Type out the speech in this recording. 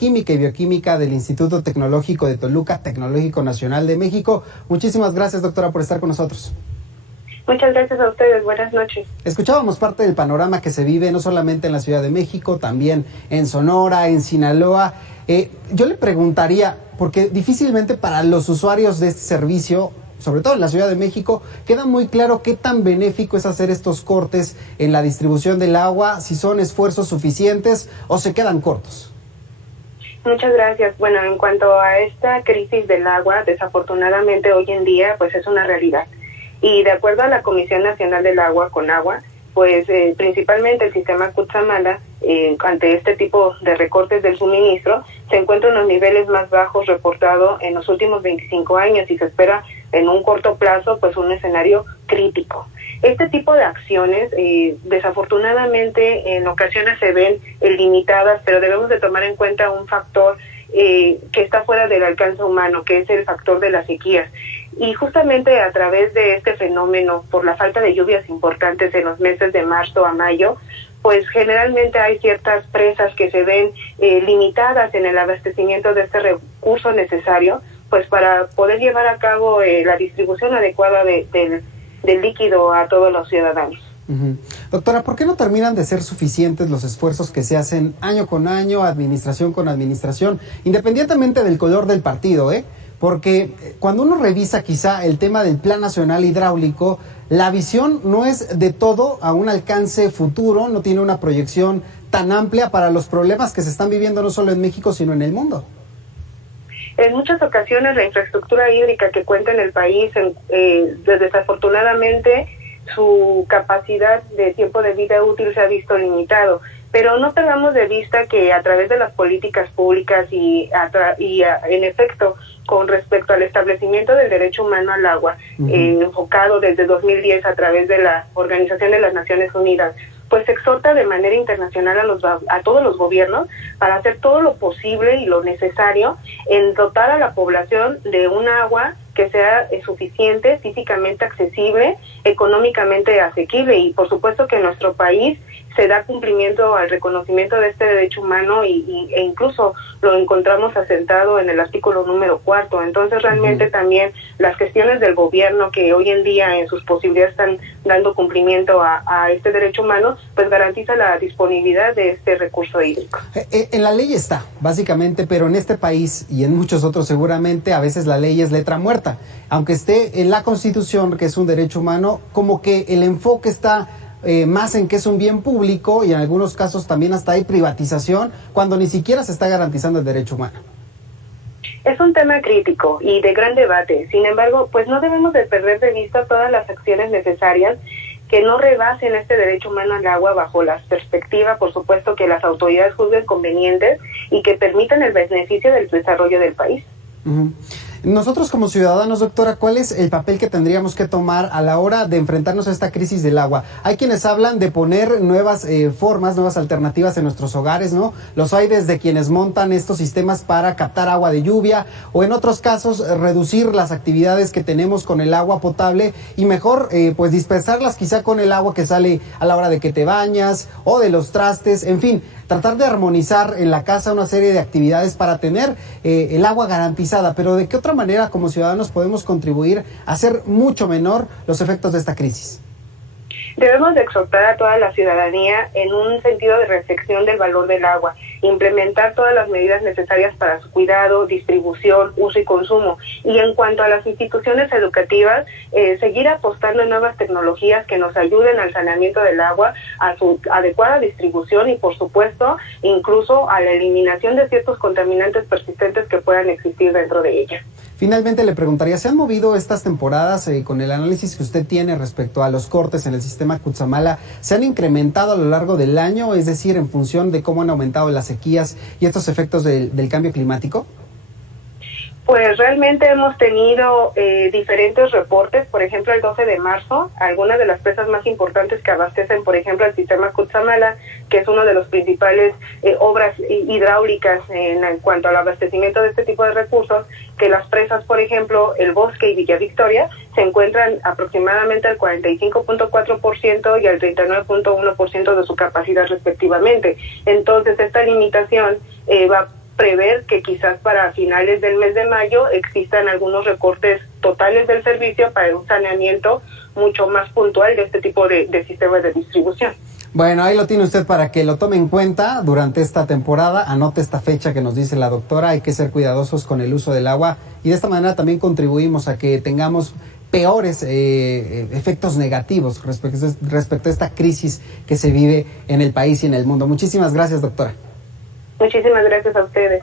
Química y Bioquímica del Instituto Tecnológico de Toluca, Tecnológico Nacional de México. Muchísimas gracias, doctora, por estar con nosotros. Muchas gracias a ustedes, buenas noches. Escuchábamos parte del panorama que se vive no solamente en la Ciudad de México, también en Sonora, en Sinaloa. Yo le preguntaría, porque difícilmente para los usuarios de este servicio, sobre todo en la Ciudad de México, queda muy claro qué tan benéfico es hacer estos cortes en la distribución del agua, si son esfuerzos suficientes o se quedan cortos. Muchas gracias. Bueno, en cuanto a esta crisis del agua, desafortunadamente hoy en día pues es una realidad. Y de acuerdo a la Comisión Nacional del Agua, CONAGUA, pues principalmente el sistema Cutzamala, ante este tipo de recortes del suministro, se encuentra en los niveles más bajos reportados en los últimos 25 años y se espera en un corto plazo pues un escenario crítico. Este tipo de acciones desafortunadamente en ocasiones se ven limitadas, pero debemos de tomar en cuenta un factor que está fuera del alcance humano, que es el factor de las sequías. Y justamente a través de este fenómeno, por la falta de lluvias importantes en los meses de marzo a mayo, pues generalmente hay ciertas presas que se ven limitadas en el abastecimiento de este recurso necesario, pues para poder llevar a cabo la distribución adecuada del líquido a todos los ciudadanos. Doctora, ¿por qué no terminan de ser suficientes los esfuerzos que se hacen año con año, administración con administración, independientemente del color del partido, Porque cuando uno revisa quizá el tema del Plan Nacional Hidráulico, la visión no es de todo a un alcance futuro, no tiene una proyección tan amplia para los problemas que se están viviendo no solo en México, sino en el mundo. En muchas ocasiones la infraestructura hídrica que cuenta en el país, desafortunadamente, su capacidad de tiempo de vida útil se ha visto limitado. Pero no perdamos de vista que a través de las políticas públicas y en efecto, con respecto al establecimiento del derecho humano al agua, enfocado desde 2010 a través de la Organización de las Naciones Unidas, pues exhorta de manera internacional a todos los gobiernos para hacer todo lo posible y lo necesario en dotar a la población de un agua que sea suficiente, físicamente accesible, económicamente asequible. Y por supuesto que en nuestro país se da cumplimiento al reconocimiento de este derecho humano e incluso lo encontramos asentado en el artículo número 4. Entonces realmente también las gestiones del gobierno que hoy en día en sus posibilidades están dando cumplimiento a este derecho humano, pues garantiza la disponibilidad de este recurso hídrico. En la ley está, básicamente, pero en este país y en muchos otros seguramente a veces la ley es letra muerta. Aunque esté en la Constitución, que es un derecho humano, como que el enfoque está más en que es un bien público y en algunos casos también hasta hay privatización cuando ni siquiera se está garantizando el derecho humano. Es un tema crítico y de gran debate. Sin embargo, pues no debemos de perder de vista todas las acciones necesarias que no rebasen este derecho humano al agua bajo la perspectiva, por supuesto, que las autoridades juzguen convenientes y que permitan el beneficio del desarrollo del país. Nosotros como ciudadanos, doctora, ¿cuál es el papel que tendríamos que tomar a la hora de enfrentarnos a esta crisis del agua? Hay quienes hablan de poner nuevas formas, nuevas alternativas en nuestros hogares, ¿no? Los hay desde quienes montan estos sistemas para captar agua de lluvia o en otros casos reducir las actividades que tenemos con el agua potable y mejor pues dispersarlas quizá con el agua que sale a la hora de que te bañas o de los trastes, en fin, tratar de armonizar en la casa una serie de actividades para tener el agua garantizada, pero ¿de qué otra manera como ciudadanos podemos contribuir a hacer mucho menor los efectos de esta crisis? Debemos de exhortar a toda la ciudadanía en un sentido de reflexión del valor del agua, implementar todas las medidas necesarias para su cuidado, distribución, uso y consumo. Y en cuanto a las instituciones educativas, seguir apostando en nuevas tecnologías que nos ayuden al saneamiento del agua, a su adecuada distribución y, por supuesto, incluso a la eliminación de ciertos contaminantes persistentes que puedan existir dentro de ella. Finalmente le preguntaría, ¿se han movido estas temporadas con el análisis que usted tiene respecto a los cortes en el sistema Cutzamala? ¿Se han incrementado a lo largo del año? Es decir, en función de cómo han aumentado las sequías y estos efectos del cambio climático. Pues realmente hemos tenido diferentes reportes. Por ejemplo, el 12 de marzo, algunas de las presas más importantes que abastecen, por ejemplo, el sistema Cutzamala, que es uno de los principales obras hidráulicas en cuanto al abastecimiento de este tipo de recursos, que las presas, por ejemplo, El Bosque y Villa Victoria, se encuentran aproximadamente al 45.4% y al 39.1% de su capacidad respectivamente. Entonces, esta limitación va prever que quizás para finales del mes de mayo existan algunos recortes totales del servicio para un saneamiento mucho más puntual de este tipo de sistemas de distribución. Bueno, ahí lo tiene usted para que lo tome en cuenta durante esta temporada. Anote esta fecha que nos dice la doctora. Hay que ser cuidadosos con el uso del agua y de esta manera también contribuimos a que tengamos peores efectos negativos respecto a esta crisis que se vive en el país y en el mundo. Muchísimas gracias, doctora. Muchísimas gracias a ustedes.